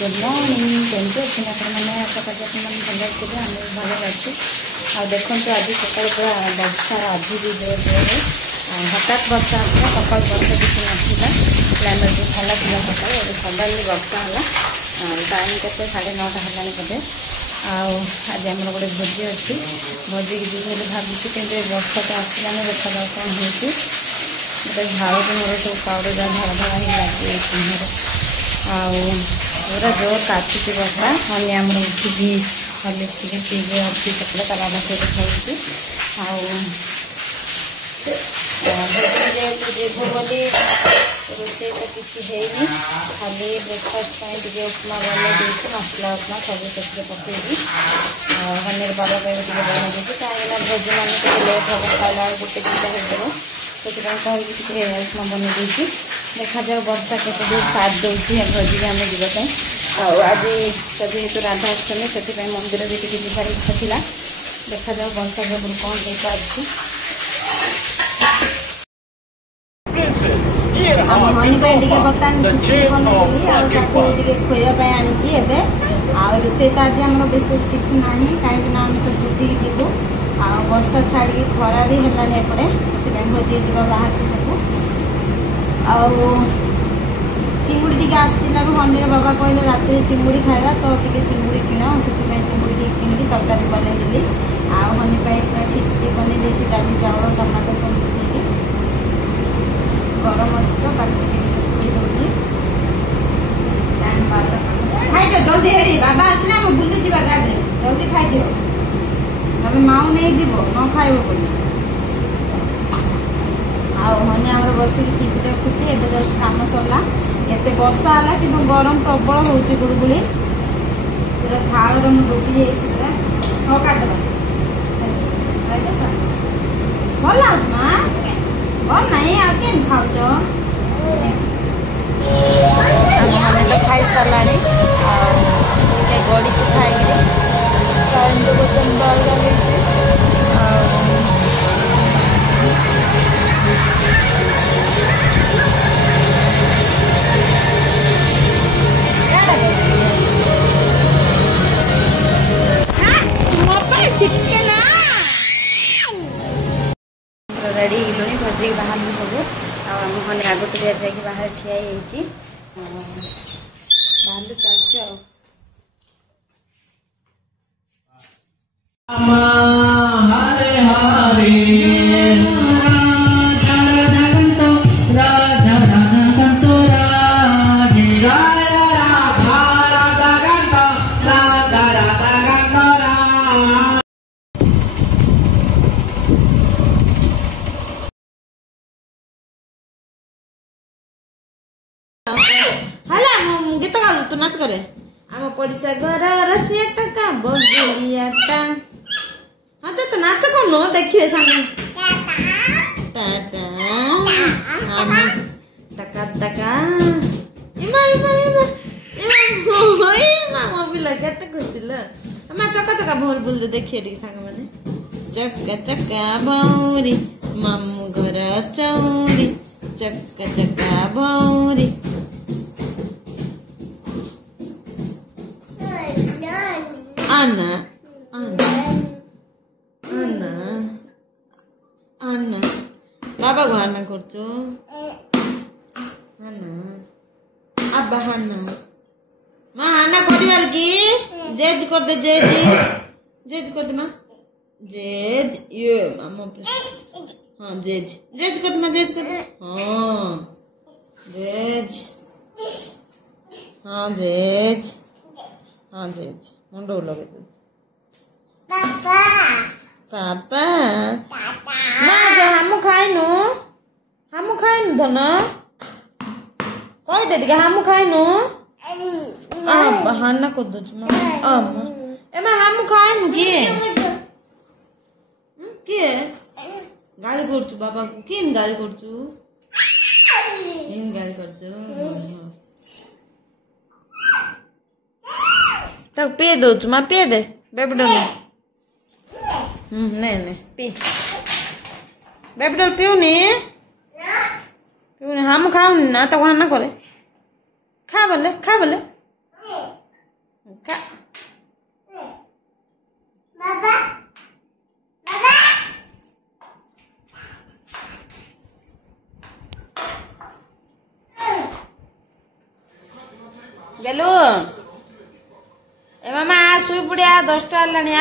Good morning केमती अच्छे मैंने आशा करते भल थे आम भल अच्छे आ देखो आज सकाल पूरा वर्षा आज भी जोर जोर हठात वर्षा आसा सकाल वर्षा किसी नाला क्लाइमेट भी भल था सकाल सडनली वर्षा है टाइम के 9:30 है बोधे आज आम गोटे भोजी अच्छी भोजी की जी भावुँ कि वर्षा तो आसानी देखा जाऊ कौन हो गोटे झाड़ को मोर सब पाउडर धड़ा धड़ा ही लगे पूरा जोर काटुची वर्षा हनी आम उठिकी हॉर्लिक्स टी पीके अच्छी सेपटे ता बाबा सहित खाऊँ जेहतु जीवु बोली रोषे तो किसी है खाली ब्रेकफास्ट टे उपमा बन देती मसला उपमा सब से पकईदी हनीर बाबा बन देती कहीं भोजी मान लेट हम खाला गोटे दुटा हो से कहीं उपमा बन देती देखा जाओ वर्षा केते दूर साथ दूसरी भोजी आम जावाई आज जेहेतु राधाष्टमी से मंदिर भी टी जीवार इच्छा था देखा जाओ वर्षा सब कौन हो पार्टी हनी बर्तमान बनैली खुआई आनी रोसे तो आज आम विशेष किसी ना कहीं आम तो भोजी जीवु वर्षा छाड़ी खरा भी है एपटे से भोजी जा बाहर सब चिंगुड़ी टी आसला हनीर बाबा कहले रात चिंगुड़ी खावा तो टे चिंगुड़ी किण से चिंगुड़ी टी किनिकी तरकारी बनईदेली हनी पूरा खिचड़ी बनई डाली चाउल टमाटो सब मिसेकी गरम अच्छी तो बाटी खुई दूसरी खाई जल्दी हेड़ी बाबा आसने आम बुली जा गाड़ी जल्दी खाई तमें माऊ नहीं जीव न खाइब बोली हनी आम बसिक टीवी देखुची एवं जस्ट कम सरला एत वर्षा है कि गरम प्रबल हो गुड़गुड़ी पूरा झाड़ डुबी जाइए हाँ काट भल माँ भल ना आगे खाऊ मैंने तो खाई सारा गड़ी खाई टाइम तो बर्तन 12 रेडी लुणी भोजी बाहर सब आम हनी आगतुरिया जाकि बाहर ठिया बाहर चलचु गीत गालु तू नाच करे आम पड़िसा घर रसिया टका बगिलियाटा हाँ तो नाच कौन देखिए सामने टाटा टका टका इमा इमा इमा इमा इमा मोबिल केते खुशिल अम्मा चका चका भोर बुल देखिए टी संग माने चक्का चक्का भौरी मामू घर चौरी चक्का चक्का भौरी Anna, Anna, Anna, Anna. Baba go Anna korcho. Anna. Abba Anna. Ma Anna koribar ki? Jej kor de jej. Jej kor de ma. Jej. Ye mama. हाँ jej. Jej kor de ma jej kor de. हाँ. Jej. हाँ jej. हाँ jej. मुंडो लगे तू पापा पापा माँ जो हमू खाइनु धना कही दे टिके हमू खाइनु बहाना कर दो माँ एमा हमू खाइनु किए गाड़ी करचु बाबा को किन गाड़ी करचु इन गाड़ी करचु तक पी दो माँ पी दे बेबडोल नहीं नहीं पी बेबडोल पीऊनी पीऊनी हम खाऊनी ना तो वहाँ ना करे खा बोले गेलु ए मामा शुई पड़िया 10टा हेलानी।